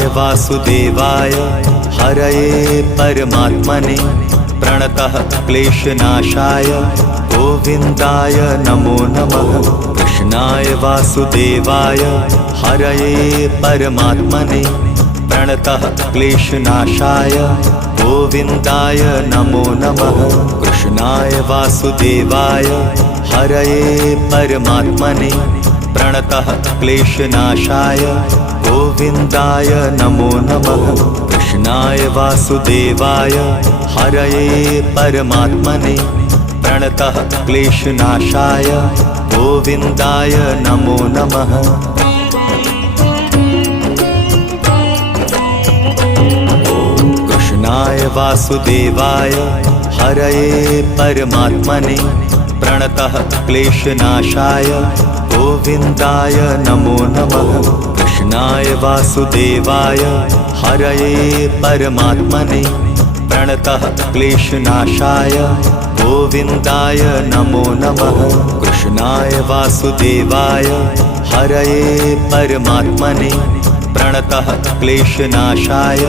कृष्णाय वासुदेवाय हरये परमात्मने प्रणतः क्लेशनाशाय गोविन्दाय नमो नमः। कृष्णाय वासुदेवाय हरये परमात्मने प्रणतः क्लेशनाशाय गोविन्दाय नमो नमः। कृष्णाय वासुदेवाय हरये परमात्मने प्रणतः क्लेशनाशाय गोविन्दाय नमो नमः। कृष्णाय वासुदेवाय हरये परमात्मने प्रणतः क्लेशनाशाय गोविन्दाय नमो नमः। कृष्णाय वासुदेवाय हरये परमात्मने प्रणतः क्लेशनाशाय गोविन्दाय नमो नमः। कृष्णाय वासुदेवाय हरये परमात्मने प्रणतः क्लेशनाशाय गोविन्दाय नमो नमः। कृष्णाय वासुदेवाय हरये परमात्मने प्रणतः क्लेशनाशाय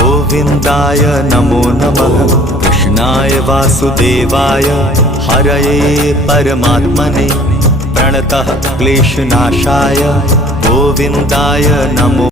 गोविन्दाय नमो नमः। कृष्णाय वासुदेवाय हरये परमात्मने प्रणतः क्लेशनाशाय गोविन्दाय नमो